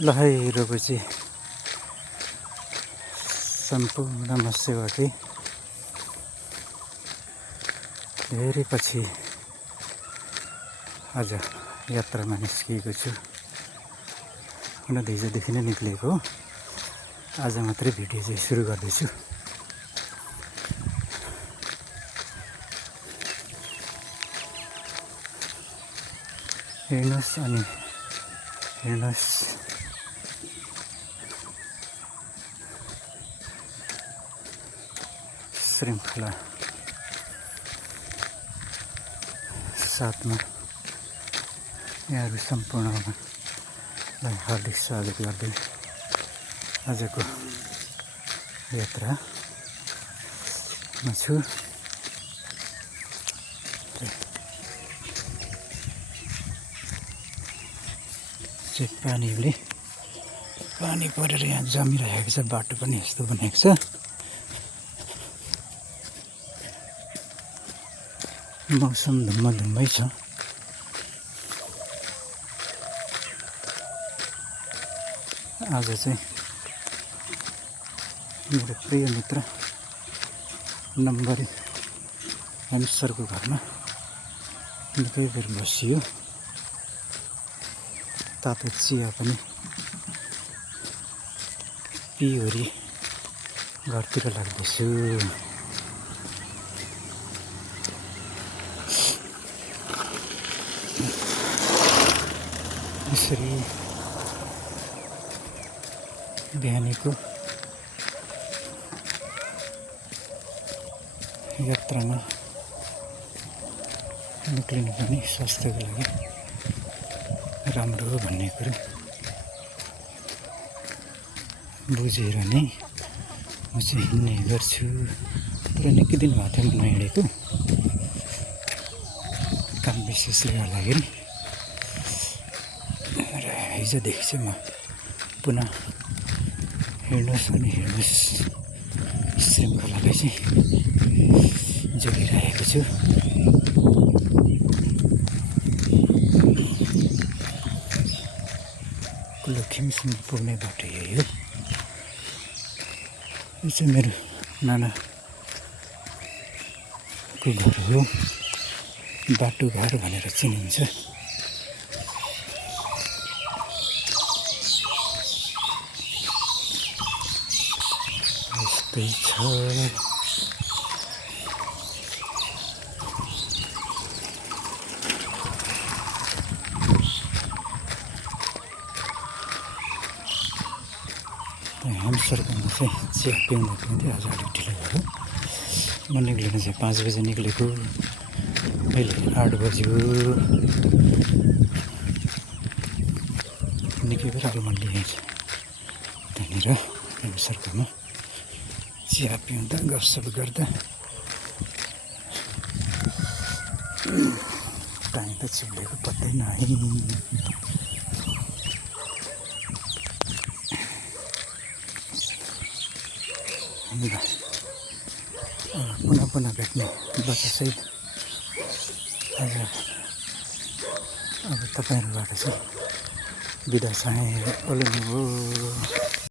लहैरोपछि सम्पूर्ण मस्यौवाकै धेरै पछि आज यात्रामा निस्किएको छु। हुन त हिजोदेखि नै निक्लिएको हो, आज मात्रै भिडियो चाहिँ सुरु गर्दैछु। हेर्नुहोस् अनि हेर्नुहोस्, श्रृङ्खला साथमा यहाँहरू सम्पूर्णलाई हार्दिक स्वागत गर्दै आजको यात्रामा छु। पानी परेर यहाँ जमिरहेको छ, बाटो पनि यस्तो बनेको छ। मौसम धुम्मै छ। आज चाहिँ मेरो प्रिय मित्र नम्बरी हेमसरको घरमा निकै बेर बसियो। तातो चिया पनि पिओरी घरतिर लाग्दैछु। यसरी बिहानीको यात्रामा निक्लिनु पनि स्वास्थ्यको लागि राम्रो हो भन्ने कुरो बुझेर नै म चाहिँ हिँड्ने गर्छु। तर निकै दिन भएको थियो म नहिँडेको, काम विशेषले गर्दाखेरि। र हिजोदेखि चाहिँ म पुनः हेर्नुहोस् अनि हेर्नुहोस् श्रृङ्खलालाई चाहिँ जोगिरहेको छु। कुलखिमसम्म पुग्ने बाटो यही हो। यो चाहिँ मेरो नानाको घर हो, बाटोघर भनेर चिनिन्छ। यस्तै छ। हेमसरकोमा चाहिँ चिया पिउँदै आज अलिक ढिलो भयो। म निक्लिनु चाहिँ 5 बजे निक्लेको, अहिले 8 बज्यो। निकै बेर अब म लिएँ त्यहाँनिर हेमसरकोमा चिया पिउँदा गफसफ गर्दा टाइम त छिलेको पत्तै नआइ। पुनः भेट्ने बच्चासहित आज अब तपाईँहरूबाट चाहिँ बिदा चाहे ओल्नु हो।